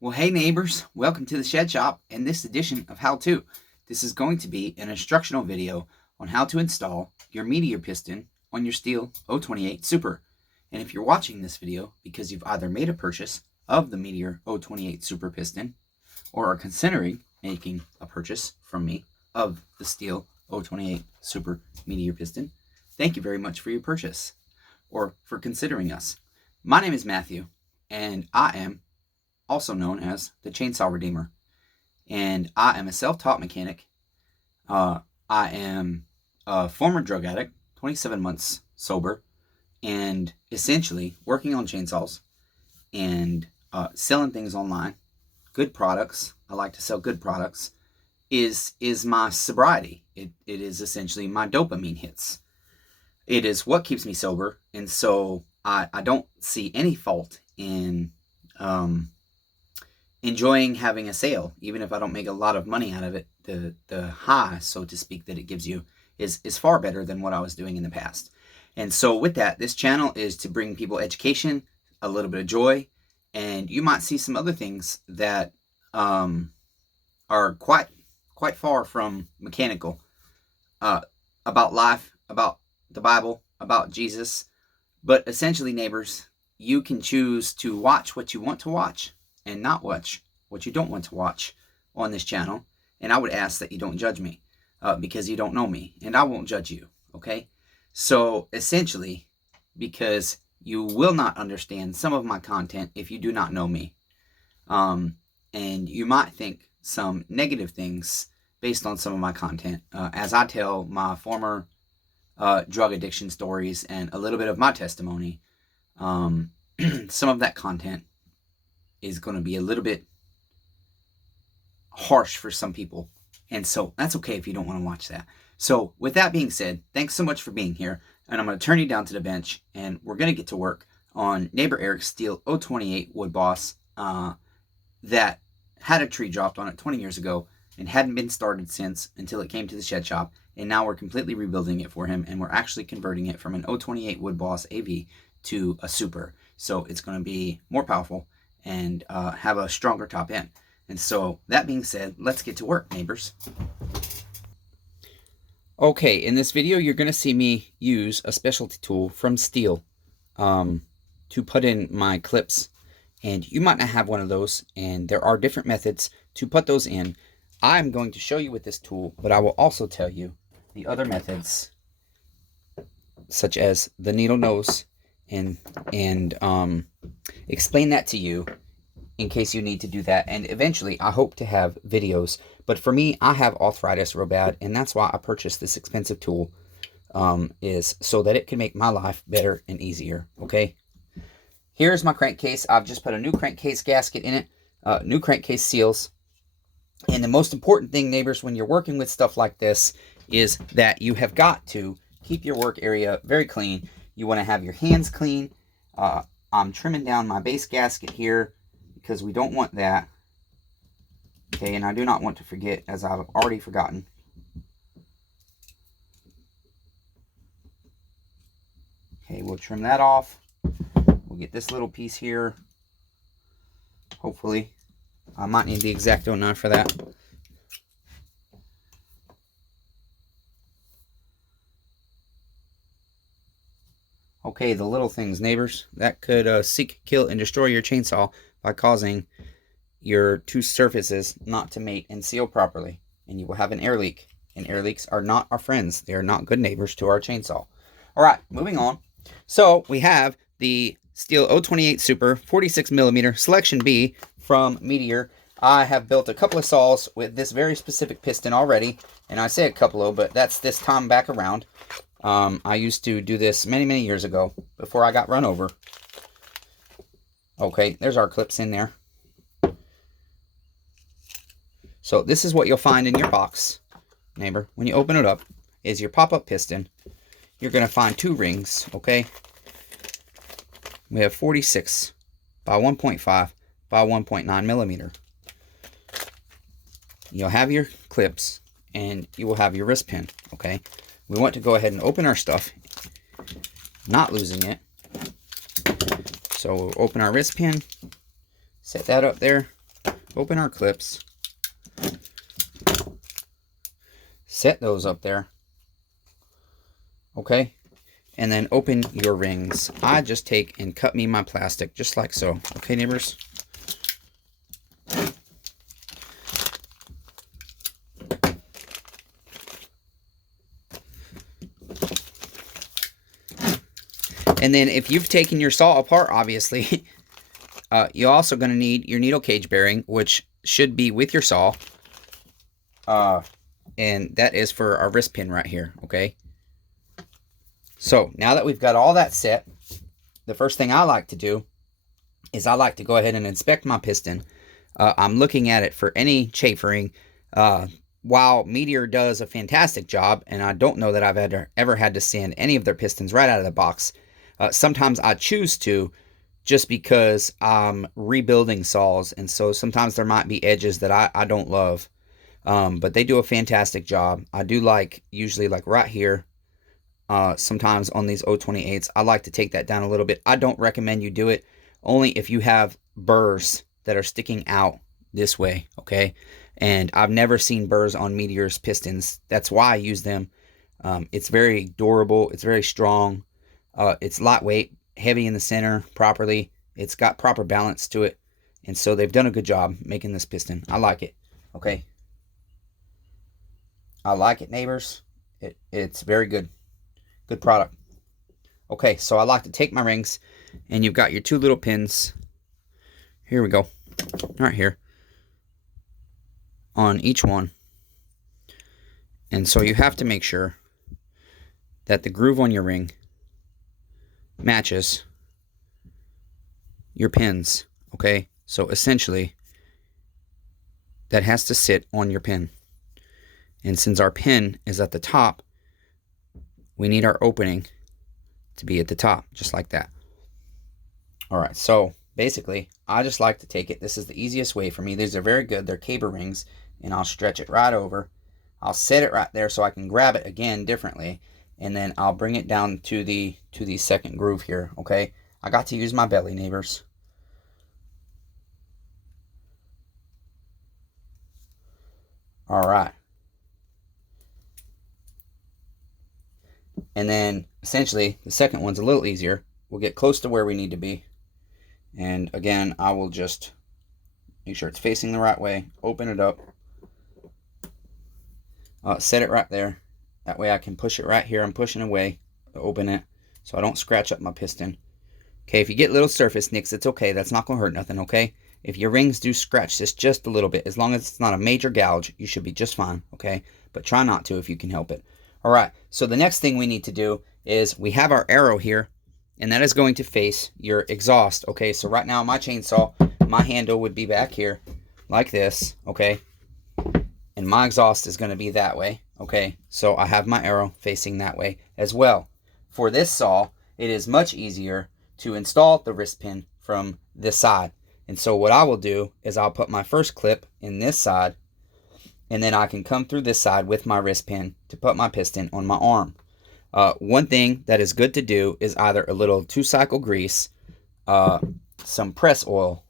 Well, hey neighbors, welcome to the Shed Shop and this edition of How To. This is going to be an instructional video on how to install your Meteor piston on your Stihl 028 Super. And if you're watching this video because you've either made a purchase of the Meteor 028 Super piston or are considering making a purchase from me of the Stihl 028 Super Meteor piston, thank you very much for your purchase or for considering us. My name is Matthew and I am also known as the Chainsaw Redeemer. And I am a self-taught mechanic. I am a former drug addict, 27 months sober, and essentially working on chainsaws and selling things online. Good products. I like to sell good products. Is my sobriety. It is essentially my dopamine hits. It is what keeps me sober, and so I don't see any fault in enjoying having a sale, even if I don't make a lot of money out of it. The high, so to speak, that it gives you is far better than what I was doing in the past. And so with that, this channel is to bring people education, a little bit of joy, and you might see some other things that are quite far from mechanical, about life, about the Bible, about Jesus. But essentially, neighbors, you can choose to watch what you want to watch and not watch what you don't want to watch on this channel. And I would ask that you don't judge me because you don't know me, and I won't judge you, okay? So essentially, because you will not understand some of my content if you do not know me. And you might think some negative things based on some of my content as I tell my former drug addiction stories and a little bit of my testimony. Some of that content is going to be a little bit harsh for some people. And so that's okay if you don't want to watch that. So with that being said, thanks so much for being here. And I'm going to turn you down to the bench and we're going to get to work on neighbor Eric's Stihl 028 wood boss that had a tree dropped on it 20 years ago and hadn't been started since until it came to the shed shop. And now we're completely rebuilding it for him, and we're actually converting it from an 028 wood boss AV to a super. So it's going to be more powerful and have a stronger top end. And so that being said, let's get to work, neighbors. Okay, in this video, you're going to see me use a specialty tool from Stihl to put in my clips. And you might not have one of those, and there are different methods to put those in. I'm going to show you with this tool, but I will also tell you the other methods, such as the needle nose, and explain that to you in case you need to do that. And eventually I hope to have videos, but for me, I have arthritis real bad, and that's why I purchased this expensive tool, is so that it can make my life better and easier. Okay, here's my crankcase. I've just put a new crankcase gasket in it, new crankcase seals. And the most important thing, neighbors, when you're working with stuff like this is that you have got to keep your work area very clean. You want to have your hands clean. I'm trimming down my base gasket here because we don't want that. Okay, and I do not want to forget, as I've already forgotten. Okay, we'll trim that off. We'll get this little piece here, hopefully. I might need the X-Acto knife for that. Okay, the little things, neighbors, that could seek, kill, and destroy your chainsaw by causing your two surfaces not to mate and seal properly. And you will have an air leak. And air leaks are not our friends. They are not good neighbors to our chainsaw. All right, moving on. So we have the Stihl 028 Super 46mm Selection B from Meteor. I have built a couple of saws with this very specific piston already, and I say a couple of, but that's this time back around. I used to do this many years ago before I got run over. Okay, there's our clips in there. So this is what you'll find in your box, neighbor. When you open it up, is your pop-up piston. You're going to find two rings, okay? We have 46 by 1.5 by 1.9 millimeter. You'll have your clips, and you will have your wrist pin, okay? We want to go ahead and open our stuff, not losing it. So we'll open our wrist pin, set that up there. open our clips, set those up there, okay, and then open your rings. I just take and cut me my plastic just like so, okay, neighbors? And then if you've taken your saw apart, obviously, you're also going to need your needle cage bearing, which should be with your saw. And that is for our wrist pin right here, okay? So now that we've got all that set, the first thing I like to do is I like to go ahead and inspect my piston. I'm looking at it for any chafering. While Meteor does a fantastic job, and I don't know that I've ever had to sand any of their pistons right out of the box, sometimes I choose to, just because I'm rebuilding saws, and so sometimes there might be edges that I don't love. But they do a fantastic job. I do like, usually like right here, sometimes on these 028s, I like to take that down a little bit. I don't recommend you do it only if you have burrs that are sticking out this way, okay? And I've never seen burrs on Meteor's pistons. That's why I use them. It's very durable. It's very strong. It's lightweight, heavy in the center properly. It's got proper balance to it. And so they've done a good job making this piston. I like it, okay? I like it, neighbors. It's very good. Good product. Okay, so I like to take my rings, and you've got your two little pins. Here we go. Right here. On each one. And so you have to make sure that the groove on your ring matches your pins, okay? So essentially, that has to sit on your pin. And since our pin is at the top, we need our opening to be at the top, just like that. All right, so basically, I just like to take it. This is the easiest way for me. These are very good. They're caber rings, and I'll stretch it right over. I'll set it right there so I can grab it again differently, and then I'll bring it down to the second groove here, okay? I got to use my belly, neighbors. All right. And then, essentially, the second one's a little easier. We'll get close to where we need to be. And again, I will just make sure it's facing the right way. Open it up. Set it right there. That way I can push it right here. I'm pushing away to open it so I don't scratch up my piston. Okay, if you get little surface nicks, it's okay. That's not going to hurt nothing, okay? If your rings do scratch this just a little bit, as long as it's not a major gouge, you should be just fine, okay? But try not to if you can help it. All right, so the next thing we need to do is we have our arrow here, and that is going to face your exhaust, okay? So right now, my chainsaw, my handle would be back here like this, okay? And my exhaust is going to be that way, okay? So I have my arrow facing that way as well. For this saw, it is much easier to install the wrist pin from this side. And so what I will do is I'll put my first clip in this side, and then I can come through this side with my wrist pin to put my piston on my arm. One thing that is good to do is either a little 2-cycle grease, some press oil,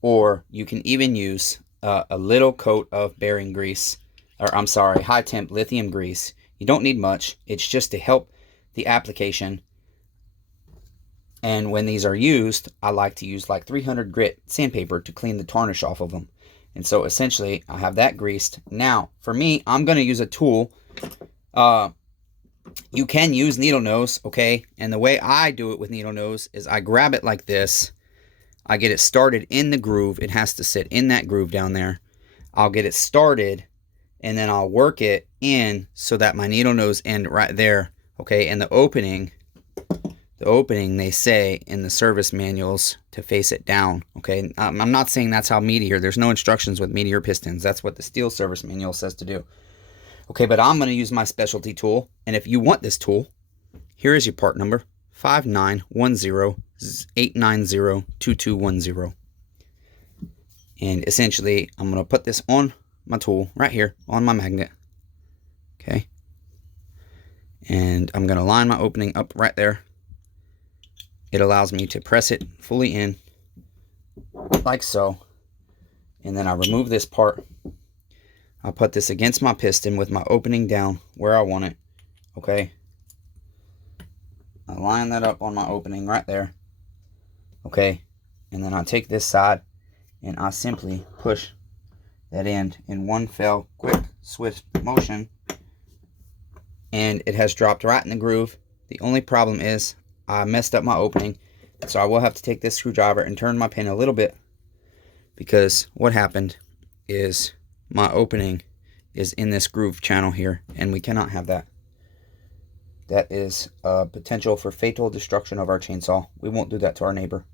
or you can even use a little coat of bearing grease, or I'm sorry, high temp lithium grease. You don't need much. It's just to help the application. And when these are used, I like to use like 300 grit sandpaper to clean the tarnish off of them. And so essentially, I have that greased. Now, for me, I'm going to use a tool. You can use needle nose, okay? And the way I do it with needle nose is I grab it like this. I get it started in the groove. It has to sit in that groove down there. I'll get it started, and then I'll work it in so that my needle nose end right there, okay? And the opening, they say in the service manuals to face it down, okay? I'm not saying that's how Meteor, there's no instructions with Meteor pistons. That's what the Stihl service manual says to do. Okay, but I'm going to use my specialty tool, and if you want this tool, here is your part number, 5910-890-2210. And essentially, I'm going to put this on my tool right here on my magnet, okay? And I'm going to line my opening up right there. It allows me to press it fully in, like so. and then I remove this part. I'll put this against my piston with my opening down where I want it. Okay. I line that up on my opening right there. Okay. And then I take this side and I simply push that end in one fell, quick, swift motion. And it has dropped right in the groove. The only problem is I messed up my opening. So I will have to take this screwdriver and turn my pin a little bit, because what happened is my opening is in this groove channel here, and we cannot have that. That is a potential for fatal destruction of our chainsaw. We won't do that to our neighbor.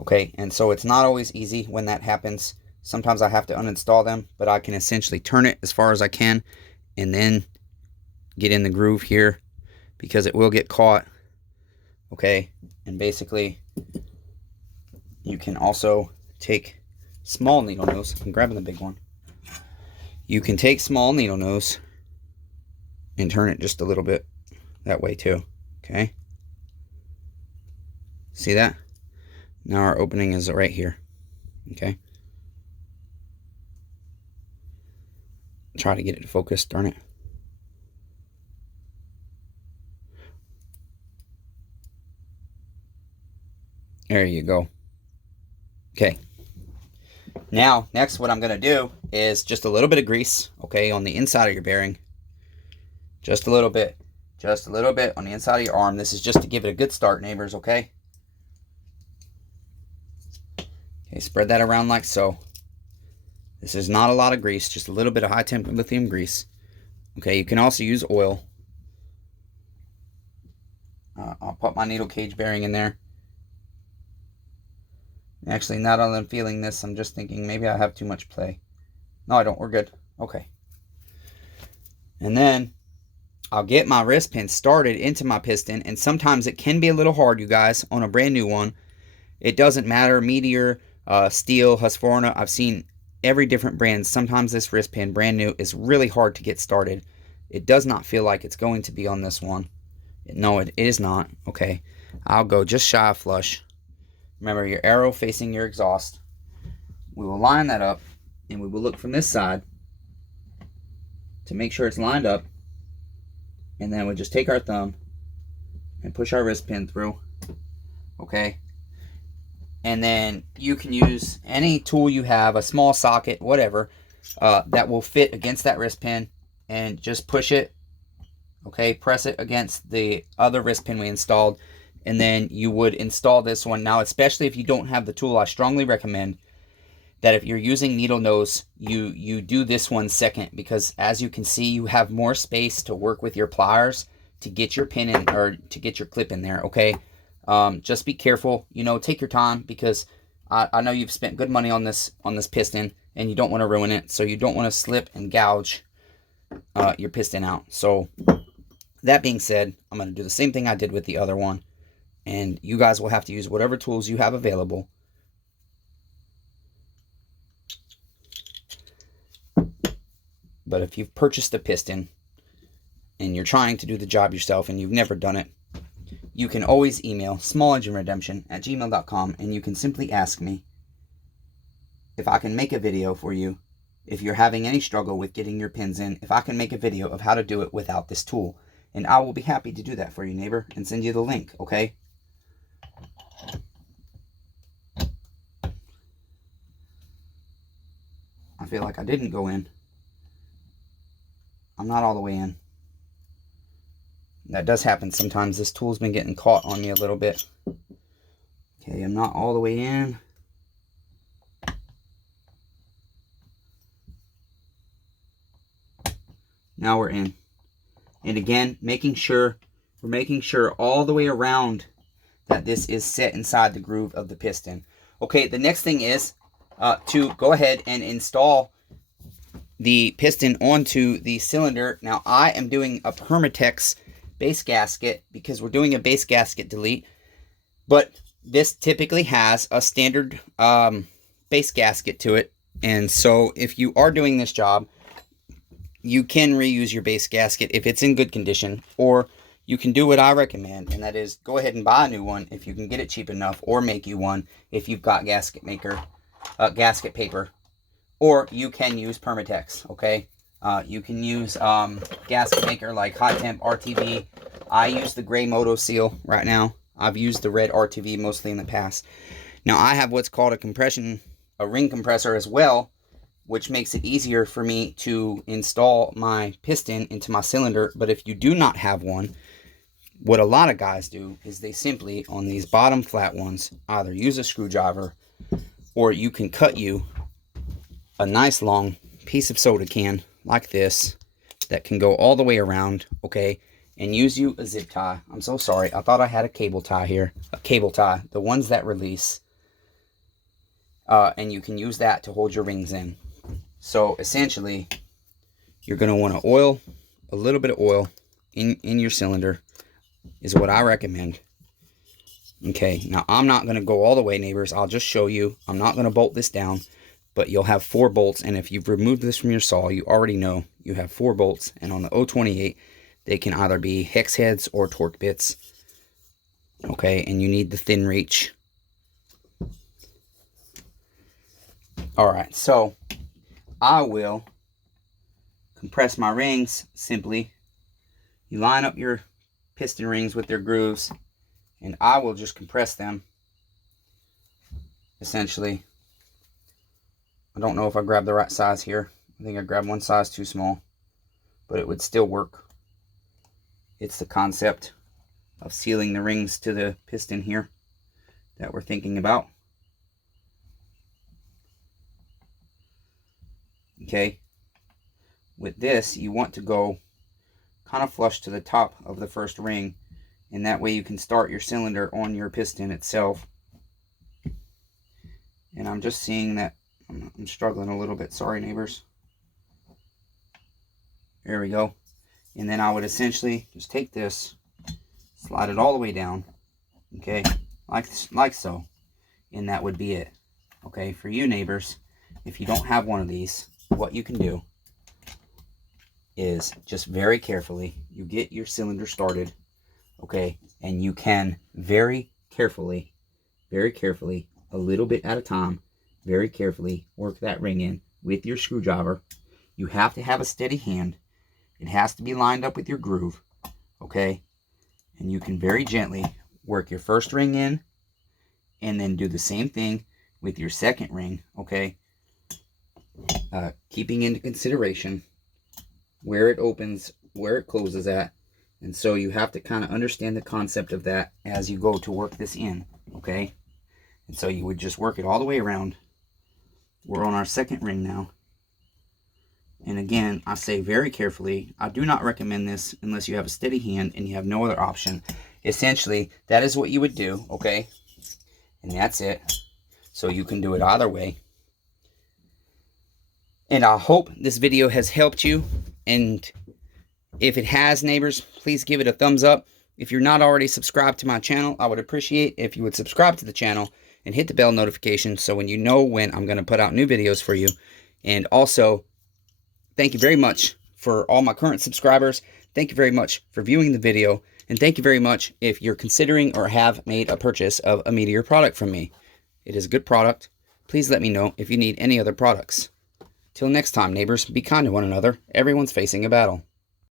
Okay, and so it's not always easy when that happens. Sometimes I have to uninstall them, but I can essentially turn it as far as I can and then get in the groove here, because it will get caught. Okay, and basically you can also take small needle nose. I'm grabbing the big one. You can take small needle nose and turn it just a little bit that way too. Okay, see that? Now our opening is right here. Okay, try to get it to focus, darn it. There you go. Okay. Now, next what I'm going to do is just a little bit of grease, okay, on the inside of your bearing. Just a little bit. Just a little bit on the inside of your arm. This is just to give it a good start, neighbors, okay? Okay, spread that around like so. This is not a lot of grease, just a little bit of high temp lithium grease. Okay, you can also use oil. I'll put my needle cage bearing in there. Actually, now that I'm feeling this, I'm just thinking maybe I have too much play. No, I don't. We're good. Okay. And then I'll get my wrist pin started into my piston, and sometimes it can be a little hard, you guys, on a brand new one. It doesn't matter. Meteor, Stihl, Husqvarna. I've seen every different brand. Sometimes this wrist pin, brand new, is really hard to get started. It does not feel like it's going to be on this one. No, it is not. Okay. I'll go just shy of flush. Remember, your arrow facing your exhaust. We will line that up, and we will look from this side to make sure it's lined up. And then we just take our thumb and push our wrist pin through. Okay. And then you can use any tool you have, a small socket, whatever, that will fit against that wrist pin, and just push it. Okay, press it against the other wrist pin we installed, and then you would install this one. Now, especially if you don't have the tool, I strongly recommend that if you're using needle nose, you do this one second, because as you can see, you have more space to work with your pliers to get your pin in, or to get your clip in there. Okay, just be careful. You know, take your time, because I know you've spent good money on this piston, and you don't want to ruin it. So you don't want to slip and gouge your piston out. So that being said, I'm going to do the same thing I did with the other one, and you guys will have to use whatever tools you have available. But if you've purchased a piston and you're trying to do the job yourself and you've never done it, you can always email smallengineredemption@gmail.com, and you can simply ask me if I can make a video for you. If you're having any struggle with getting your pins in, if I can make a video of how to do it without this tool. And I will be happy to do that for you, neighbor, and send you the link, okay? I feel like I didn't go in. I'm not all the way in. That does happen sometimes. This tool's been getting caught on me a little bit. Okay, I'm not all the way in. Now we're in. And again, we're making sure all the way around that this is set inside the groove of the piston. Okay, the next thing is to go ahead and install the piston onto the cylinder. Now, I am doing a Permatex base gasket because we're doing a base gasket delete, but this typically has a standard base gasket to it. And so if you are doing this job, you can reuse your base gasket if it's in good condition, or you can do what I recommend, and that is go ahead and buy a new one if you can get it cheap enough, or make you one if you've got gasket paper, or you can use Permatex, okay? You can use gasket maker like High Temp RTV. I use the gray Moto Seal right now. I've used the red RTV mostly in the past. Now I have what's called a ring compressor as well, which makes it easier for me to install my piston into my cylinder. But if you do not have one, what a lot of guys do is they simply, on these bottom flat ones, either use a screwdriver, or you can cut you a nice long piece of soda can like this that can go all the way around, okay, and use you a zip tie. I'm so sorry, I thought I had a cable tie here. A cable tie, the ones that release, and you can use that to hold your rings in. So essentially, you're going to want to oil, a little bit of oil in your cylinder is what I recommend. Okay, now I'm not going to go all the way, neighbors. I'll just show you. I'm not going to bolt this down, but you'll have 4 bolts, and if you've removed this from your saw, you already know you have 4 bolts, and on the 028, they can either be hex heads or torque bits. Okay, and you need the thin reach. Alright, so I will compress my rings simply. You line up your piston rings with their grooves, and I will just compress them essentially. I don't know if I grabbed the right size here. I think I grabbed one size too small, but it would still work. It's the concept of sealing the rings to the piston here that we're thinking about. Okay, with this you want to go kind of flush to the top of the first ring, and that way you can start your cylinder on your piston itself. And I'm just seeing that I'm struggling a little bit, sorry neighbors. There we go. And then I would essentially just take this, slide it all the way down, okay, like so, and that would be it. Okay, for you neighbors, if you don't have one of these, what you can do is just very carefully, you get your cylinder started, okay, and you can very carefully, a little bit at a time, very carefully work that ring in with your screwdriver. You have to have a steady hand. It has to be lined up with your groove, okay, and you can very gently work your first ring in, and then do the same thing with your second ring, okay, keeping into consideration where it opens, where it closes at. And so you have to kind of understand the concept of that as you go to work this in, okay? And so you would just work it all the way around. We're on our second ring now. And again, I say very carefully, I do not recommend this unless you have a steady hand and you have no other option. Essentially, that is what you would do, okay? And that's it. So you can do it either way. And I hope this video has helped you. And if it has, neighbors, please give it a thumbs up. If you're not already subscribed to my channel, I would appreciate if you would subscribe to the channel and hit the bell notification so when you know when I'm going to put out new videos for you. And also, thank you very much for all my current subscribers. Thank you very much for viewing the video. And thank you very much if you're considering or have made a purchase of a Meteor product from me. It is a good product. Please let me know if you need any other products. Till next time, neighbors, be kind to one another. Everyone's facing a battle.